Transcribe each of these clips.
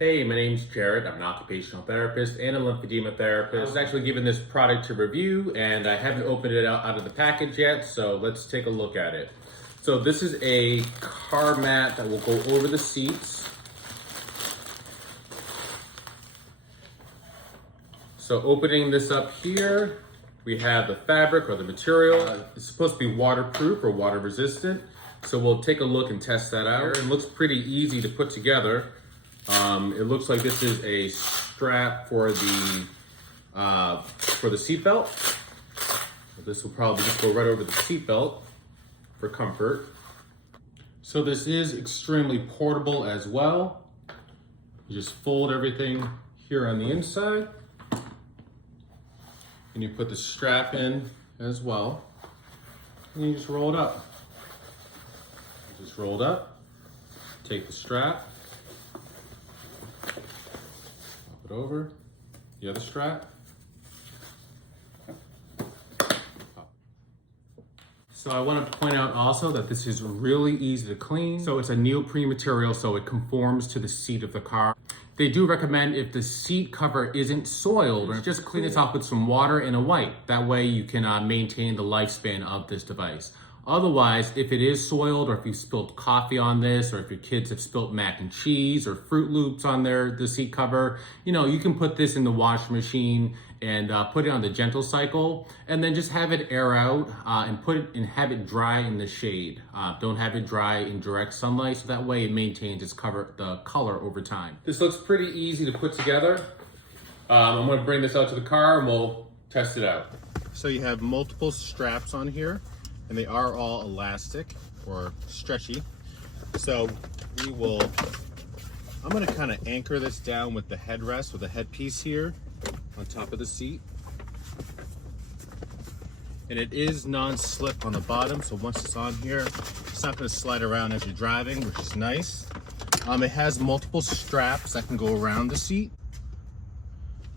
Hey, my name's Jared. I'm an occupational therapist and a lymphedema therapist. I was actually given this product to review and I haven't opened it out of the package yet, so let's take a look at it. So this is a car mat that will go over the seats. So opening this up here, we have the fabric or the material. It's supposed to be waterproof or water resistant. So we'll take a look and test that out. It looks pretty easy to put together. It looks like this is a strap for the seatbelt. This will probably just go right over the seatbelt for comfort. So this is extremely portable as well. You just fold everything here on the inside, and you put the strap in as well, and you just roll it up. Just roll it up. Take the strap. Over the other strap. So I want to point out also that this is really easy to clean. So it's a neoprene material, so it conforms to the seat of the car. They do recommend if the seat cover isn't soiled, or just clean this off with some water and a wipe. That way you can maintain the lifespan of this device. Otherwise, if it is soiled, or if you've spilled coffee on this, or if your kids have spilled mac and cheese or Fruit Loops on the seat cover, you can put this in the washing machine and put it on the gentle cycle, and then just have it air out and have it dry in the shade. Don't have it dry in direct sunlight, so that way it maintains its the color over time. This looks pretty easy to put together. I'm going to bring this out to the car and we'll test it out. So you have multiple straps on here, and they are all elastic or stretchy. So I'm gonna kind of anchor this down with the headrest, with the headpiece here on top of the seat. And it is non-slip on the bottom, so once it's on here, it's not gonna slide around as you're driving, which is nice. It has multiple straps that can go around the seat.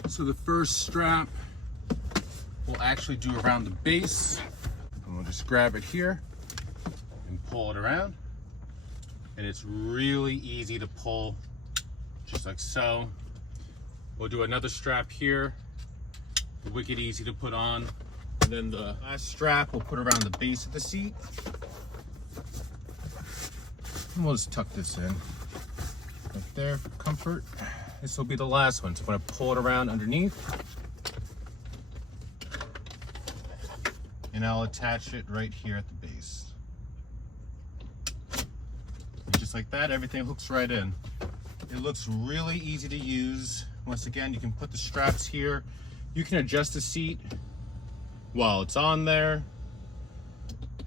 So the first strap will actually do around the base. We'll just grab it here and pull it around, and it's really easy to pull, just like so. We'll do another strap here, wicked easy to put on, and then the last strap we'll put around the base of the seat, and we'll just tuck this in right there for comfort. This will be the last one, so I'm going to pull it around underneath, and I'll attach it right here at the base. And just like that, everything hooks right in. It looks really easy to use. Once again, you can put the straps here. You can adjust the seat while it's on there,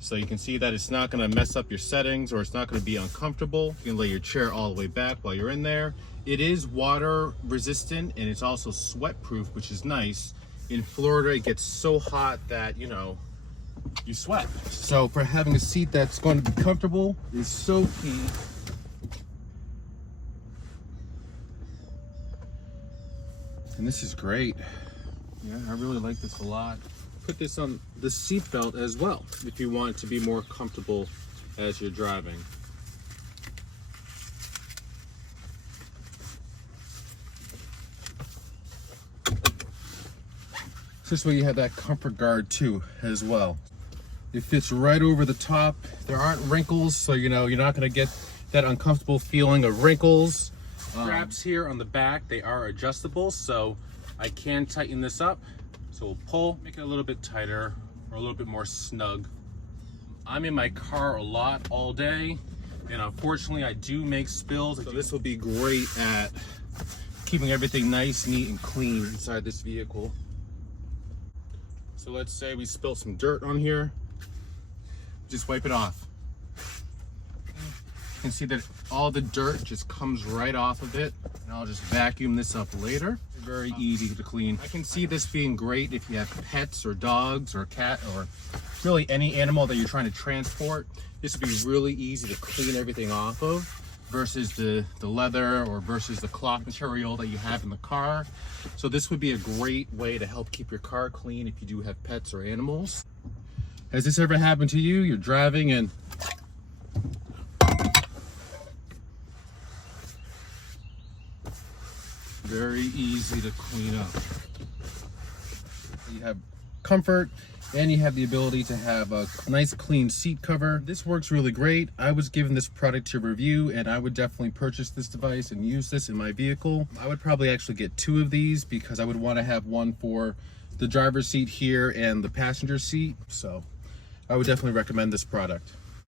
so you can see that it's not going to mess up your settings, or it's not going to be uncomfortable. You can lay your chair all the way back while you're in there. It is water resistant, and it's also sweat proof, which is nice. In Florida, it gets so hot that you sweat. So for having a seat that's going to be comfortable is so key. And this is great. Yeah, I really like this a lot. Put this on the seat belt as well if you want it to be more comfortable as you're driving. This way you have that comfort guard too as well. It fits right over the top. There aren't wrinkles, so you're not going to get that uncomfortable feeling of wrinkles. Straps here on the back, they are adjustable, so I can tighten this up. So we'll pull, make it a little bit tighter or a little bit more snug. I'm in my car a lot all day, and unfortunately I do make spills. So this will be great at keeping everything nice, neat, and clean inside this vehicle. So let's say we spill some dirt on here, just wipe it off. You can see that all the dirt just comes right off of it, and I'll just vacuum this up later. Very easy to clean. I can see this being great if you have pets or dogs or a cat or really any animal that you're trying to transport. This would be really easy to clean everything off of, versus the leather or versus the cloth material that you have in the car. So this would be a great way to help keep your car clean if you do have pets or animals. Has this ever happened to you? You're driving and Very easy to clean up. You have comfort, and you have the ability to have a nice clean seat cover. This works really great. I was given this product to review, and I would definitely purchase this device and use this in my vehicle. I would probably actually get 2 of these because I would want to have one for the driver's seat here and the passenger seat. So I would definitely recommend this product.